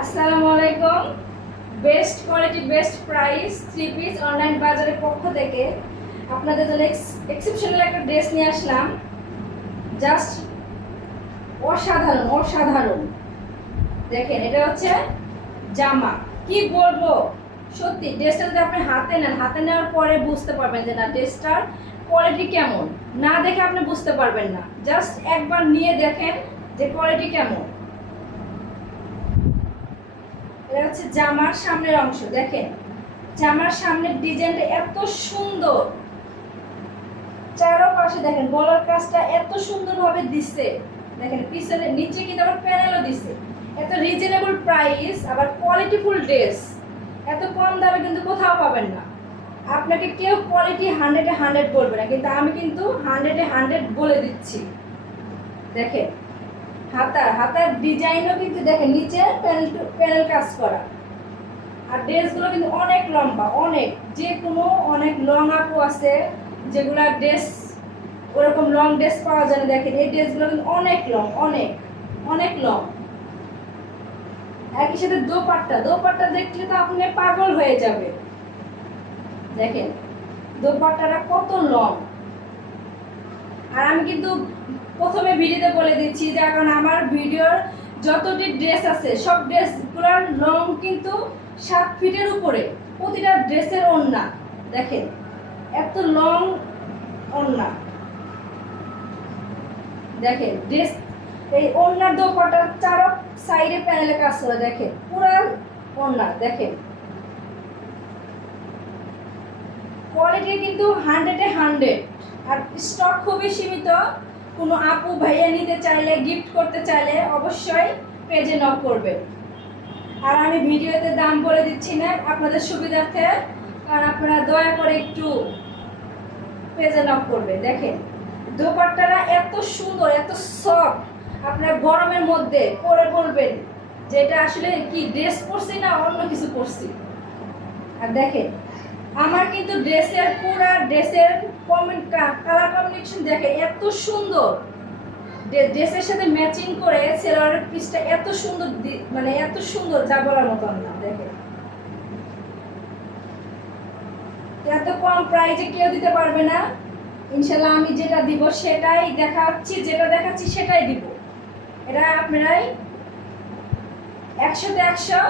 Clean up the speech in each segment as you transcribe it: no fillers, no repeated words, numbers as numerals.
আসসালামু আলাইকুম। Best quality best price three piece online বাজারের পক্ষ থেকে আপনাদের জন্য এক্সেপশনাল একটা ড্রেস নিয়ে আসলাম। জাস্ট অসাধারণ অসাধারণ। দেখেন, এটা হচ্ছে জামা। কি বলবো, সত্যি ড্রেসটা যদি আপনি হাতে নেন, হাতে নেওয়ার পরে বুঝতে পারবেন যে না ড্রেসটার কোয়ালিটি কেমন। না দেখে আপনি বুঝতে পারবেন না, জাস্ট একবার নিয়ে দেখেন যে কোয়ালিটি কেমন। এটা হচ্ছে জামার সামনের অংশ। দেখেন জামার সামনের ডিজাইনটা এত সুন্দর, চারপাশে দেখেন গলার কাজটা এত সুন্দরভাবে দিচ্ছে। দেখেন পিছনে নিচে কিন্তু আবার প্যানেলও দিচ্ছে। এত রিজনেবল প্রাইস, আবার কোয়ালিটিফুল ড্রেস এত কম দামে কিন্তু কোথাও পাবেন না। আপনাকে কেউ কোয়ালিটি 100-এ 100 বলবে না, কিন্তু আমি কিন্তু 100-এ 100 বলে দিচ্ছি। দেখেন হাতার ডিজাইনও কিন্তু দেখেন নিচে প্যানেল কাজ করা। আর ড্রেসগুলো কিন্তু অনেক লম্বা, অনেক যে কোনো অনেক লং আপু আছে যেগুলা ড্রেস ওরকম লং ড্রেস পাওয়া যায় না। দেখেন এই ড্রেসগুলো কিন্তু অনেক লং, অনেক অনেক লং। একই সাথে দোপাট্টা দেখলে তো আপনি পাগল হয়ে যাবে। দেখেন দোপাট্টাটা কত লং। আর আমি কিন্তু প্রথমে ভিডিওতে বলে দিচ্ছি যে এখন আমার ভিডিওর যতটি ড্রেস আছে সব ড্রেসগুলোর লং কিন্তু 7 ফিটের উপরে। প্রতিটা ড্রেসের ওড়না দেখেন এত লং ওড়না। দেখেন ড্রেস এই ওড়নার দোপাট্টার চারো সাইডে প্যানেলে কাজ করে। দেখেন পুরো ওড়না। দেখেন কোয়ালিটি কিন্তু 100-এ 100। আর স্টক খুবই সীমিত। কোনো আপু ভাইয়া নিতে চাইলে, গিফট করতে চাইলে অবশ্যই পেজে নক করবেন। আর আমি ভিডিওতে দাম বলে দিচ্ছি না আপনাদের সুবিধার্থে, কারণ আপনারা দয়া করে একটু পেজে নক করবেন। দেখেন দোপাট্টাটা এত সুন্দর, এত সফট। আপনারা গরমের মধ্যে পরে বলবেন যে এটা আসলে কি ড্রেস পরছি না অন্য কিছু পরছি। আর দেখেন আমার কিন্তু ড্রেসের কালার কম্বিনেশন দেখে এত সুন্দর। ড্রেসের সাথে ম্যাচিং করে সেলোয়ারের পিসটা এত সুন্দর, মানে এত সুন্দর যা বলার মতো না। দেখেন এত কম প্রাইসে কেউ দিতে পারবে না। ইনশাল্লাহ আমি যেটা দিব সেটাই দেখাচ্ছি, যেটা দেখাচ্ছি সেটাই দিব। এটা আপনারাই 100-তে 100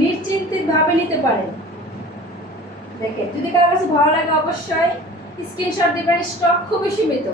নিশ্চিন্তভাবে নিতে পারেন। দেখেন যদি কারো কাছে ভালো লাগে অবশ্যই স্ক্রিনশট দিবেন। স্টক খুবই সীমিত।